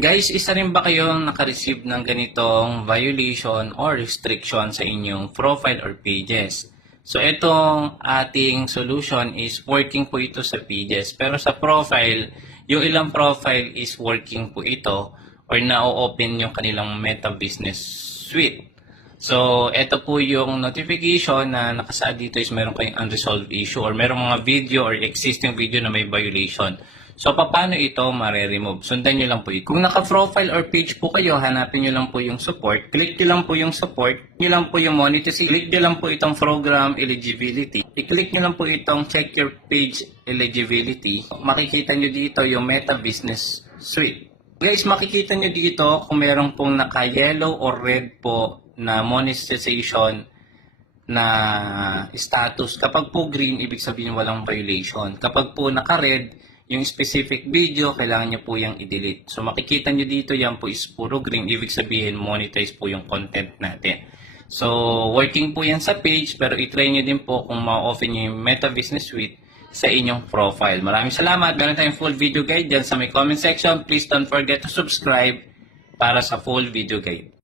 Guys, isa rin ba kayong nakareceive ng ganitong violation or restriction sa inyong profile or pages? So, itong ating solution is working po ito sa pages. Pero sa profile, yung ilang profile is working po ito or na-open yung kanilang Meta Business Suite. So, ito po yung notification na nakasaad dito is meron kayong unresolved issue or merong mga video or existing video na may violation. So, paano ito mare-remove? Sundan nyo lang po ito. Kung naka-profile or page po kayo, hanapin nyo lang po yung support. Click nyo lang po yung support. Nyo lang po yung monetization. Click nyo lang po itong program eligibility. I-click nyo lang po itong check your page eligibility. Makikita nyo dito yung Meta Business Suite. Guys, makikita nyo dito kung meron pong naka-yellow or red po na monetization na status. Kapag po green, ibig sabihin walang violation. Kapag po naka-red, yung specific video, kailangan nyo po yung i-delete. So, makikita nyo dito, yan po is puro green. Ibig sabihin, monetize po yung content natin. So, working po yan sa page, pero i-try nyo din po kung ma-open nyo yung Meta Business Suite sa inyong profile. Maraming salamat. Meron tayong full video guide dyan sa may comment section. Please don't forget to subscribe para sa full video guide.